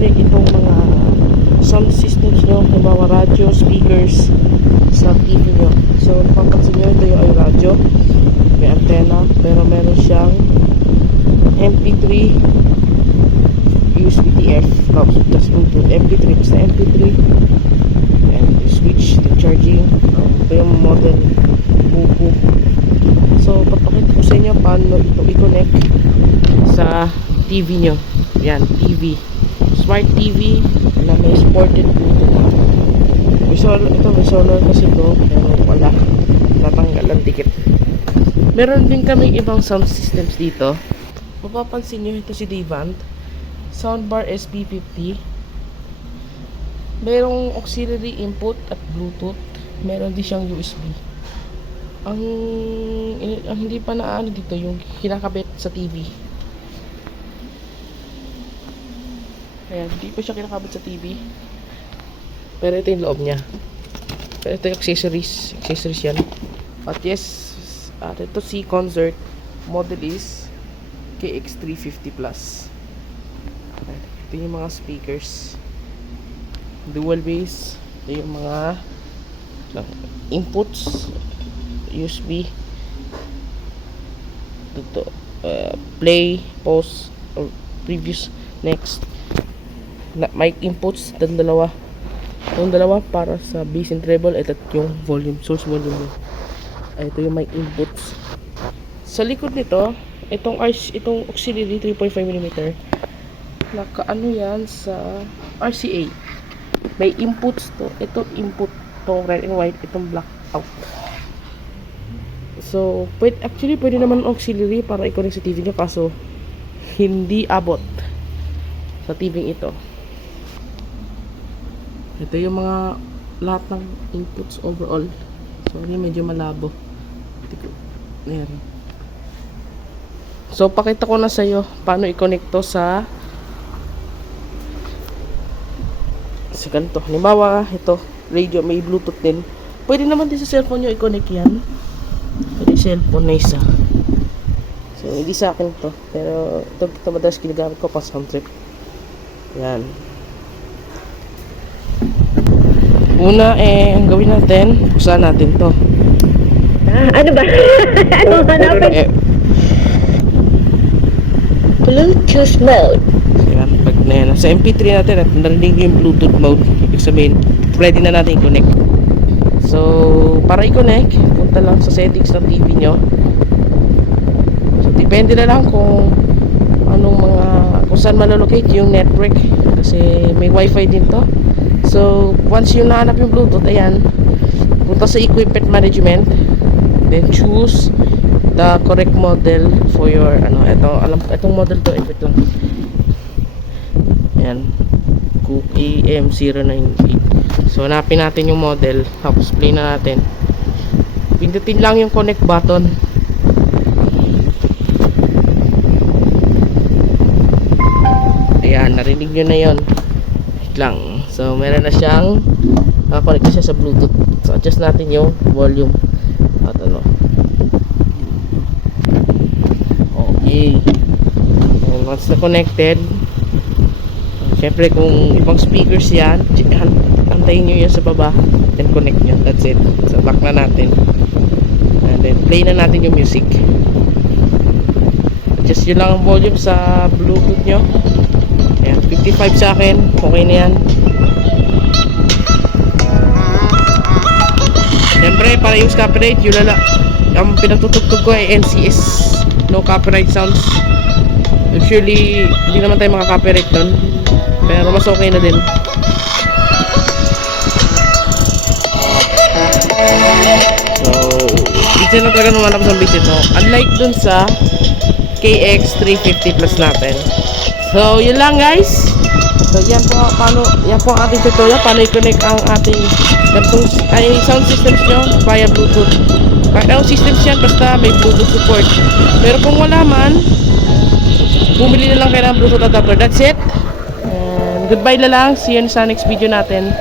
i-connect itong mga sound systems nyo, halimbawa radio, speakers sa TV nyo. So napapansin nyo, ito yung radio, may antenna, pero meron siyang MP3, USB TF, tapos Bluetooth, MP3, basta MP3, and switch to charging. Ito yung model Buku. So papakita ko sa inyo paano ito i-connect sa TV nyo. Yan, TV, smart TV na may supported Bluetooth. May solar kasi ito, pero wala, natanggal ang dikit. Meron din kaming ibang sound systems dito. Mapapansin nyo, ito si Devant soundbar SP50. Merong auxiliary input at Bluetooth. Meron din siyang USB. Ang hindi pa naano dito yung kinakabit sa TV. Ayan, hindi pa siya kinakabit sa TV. Pero ito yung loob niya. Pero ito yung accessories yan. At yes, ito si Concert. Model is KX350 Plus. Ito yung mga speakers, dual bass. Ito yung mga inputs, USB, ito, play, pause, or previous, next. Mic inputs, itong dalawa para sa bass and treble. Ito yung volume, source volume. Ito yung mic inputs. Sa likod nito, itong auxiliary 3.5mm, nakaano yan sa RCA. May inputs to. Ito input, itong red and white, itong black out. So actually pwede naman auxiliary para i-connect sa TV nyo, kaso hindi abot sa TV ito. Ito yung mga lahat ng inputs overall. Sorry, medyo malabo. Ayan. So pakita ko na sa iyo paano i-connect to sa ganito. Halimbawa, ito radio, may Bluetooth din. Pwede naman din sa cellphone nyo i-connect yan. Pwede cellphone na isa. So hindi sa akin to, pero ito madalas ginagamit ko pang sound trip. Yan. Una ang gawin natin, buksan natin to. Ano ba? Anong hanapin? Bluetooth mode. Yan, pag sa MP3 natin at narinig yung Bluetooth mode, ibig sabihin, ready na natin i-connect. So, para i-connect, punta lang sa settings ng TV nyo. So, depende na lang kung saan malolocate yung network, kasi may wifi din to. So, once yung nahanap yung Bluetooth, ayan, punta sa equipment management, then choose the correct model for your, itong model to, ito lang. Ayan, Cook AM098. So, hanapin natin yung model, tapos play na natin. Pindutin lang yung connect button. Ayan, narinig nyo na yun. Wait lang. So, meron na siyang connect na siya sa Bluetooth. So, adjust natin yung volume. At okay. And once na connected, syempre kung ibang speakers yan, antayin nyo yan sa baba, then connect nyo. That's it. So, back na natin. And then, play na natin yung music. Adjust yun lang ang volume sa Bluetooth nyo. Ayan, 55 sa akin. Okay na yan. Siyempre, para use copyright, yun na lang. Ang pinatutugtog ko ay NCS, no copyright sounds. Usually, hindi naman tayo makaka-copyright nun, pero mas okay na din. So, dito na talaga naman sa visit, no? Unlike dun sa KX350 Plus natin. So, yun lang guys. So, yan po ang ating tutorial paano i-connect ang ating sound systems nyo via Bluetooth. Kahit ang systems yan, basta may Bluetooth support. Pero kung wala man, bumili na lang kayo ng Bluetooth adapter. That's it. And goodbye na lang. See you sa next video natin.